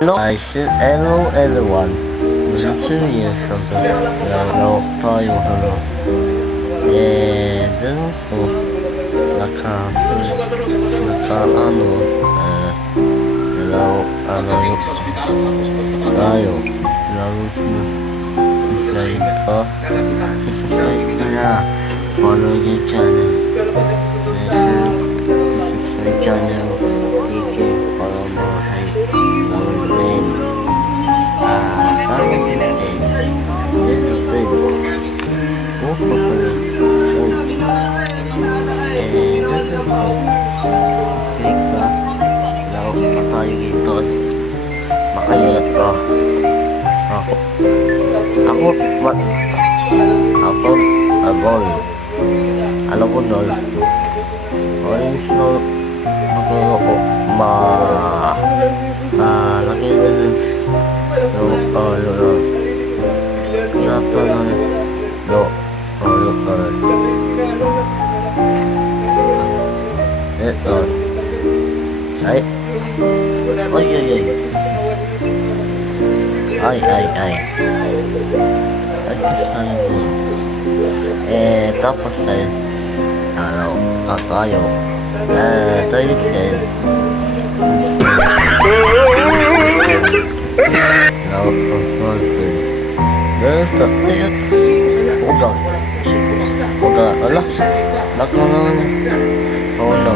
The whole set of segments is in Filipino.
Hello everyone. Listen here something. Hello tayo hello. Dun ko naka hello tayo. Laro subscribe ka. Subscribe ka na. Follow your channel. Subscribe channel. Para mahay Lawin. Kami makailat ka. Ako agol. Alam ko dol. Orange no magkano laki na din. Yata na ito ay tapos ay tayo tayo din ala lako naman oh no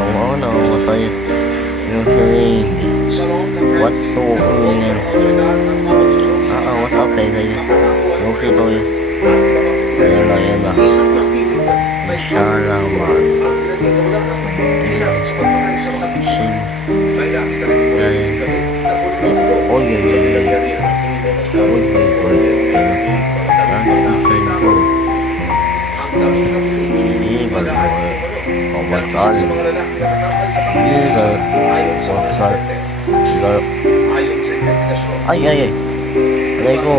matay yung hindi what to what's up kayo yung sito yun yan na masyalaman sin ini bagaimana pembatal ini sosal ay Raiko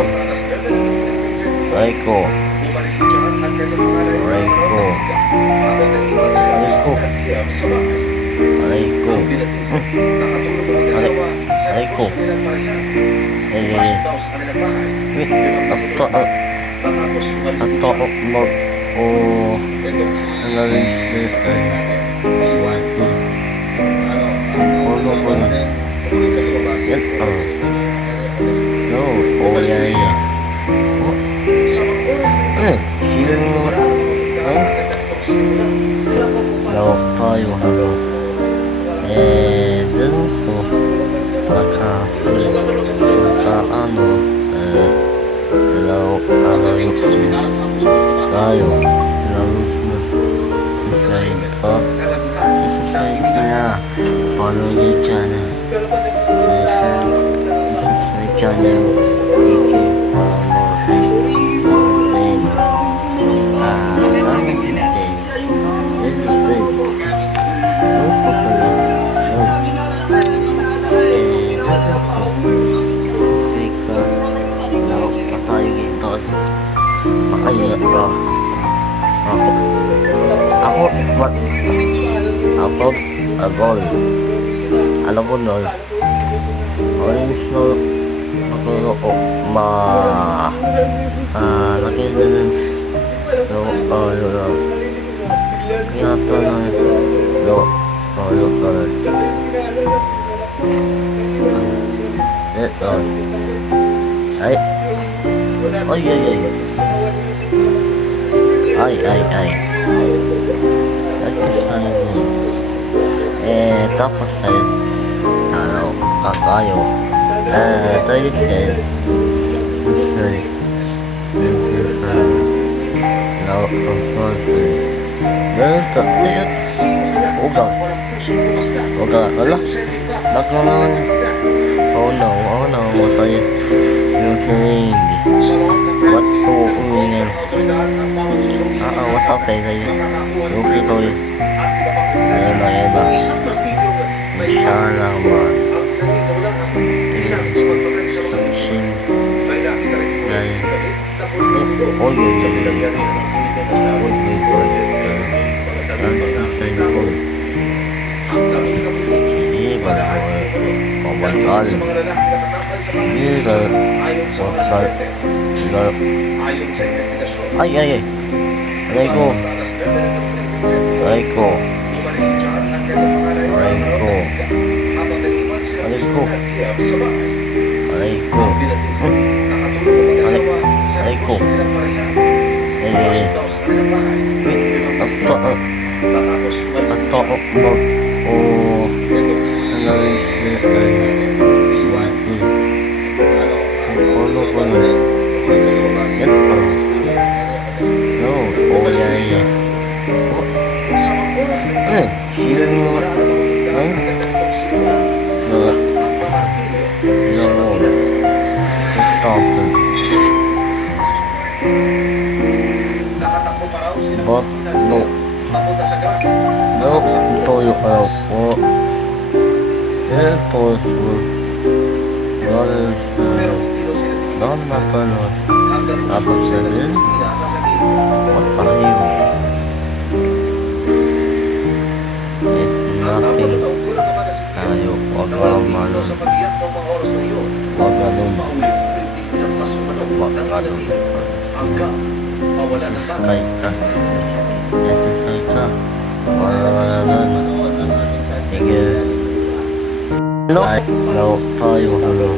tayo subscribe ka na follow your channel subscribe channel para mahay Lawin kami makailat ka. Ako agol. Alam ko dol. Orange no magkano laki na din yata na ito tapos ay tayo tayo din ala lako naman oh no matay yung hindi what to what's up kayo yung sito yun yan na masyalaman sin ini bagaimana pembatal Ayon sa mga estudyante, ayon sa investigasyon, Ay, ay, ay. Aray ko. basta alas 9 ng gabi, Aray ko. umalis si John ng kanyang panganay na Aray ko. habang nag-iwan sila Aray Christina ko. at Cleo sa bahay. Aray ko. Binatid, nakatulog ang mag-asawa sa Aray ko. negosyo nilang paresan. Ay, ay, ay. Pasok daw sa kanilang bahay. Wait, Limang ato, minuto, matapos umalis ni ato, John. mag, oh, Itong si ay, iwan. ano ba yun? Yan, no, oh, yeah, yeah. Sa mga oras na ito, Ano, sino, wala na namang ay, nagtatong simula na, ang pamartilyo sa no, Manila. topic, Nakatakbo pa raw sila but, Christina at no, Cleo papunta sa grab. no, ito yung, po, ito yung, well, Pero hindi daw sila tinigil doon napanood, hanggang dapat gusto nila si sabihin, Christina sasabihin. magpakayo, if Ang nothing, taong gulat naman na si Cleo tayo, wag na kang walang malo, tigil sa pag-iyak ng mga oras na iyon. wag anong, Paulit-ulit pinagpaso pa ng wag ng anong, ilan hanggang mawala ng bata. kay ka, kay ka, wala naman, tigil, no, no, tayo, ano,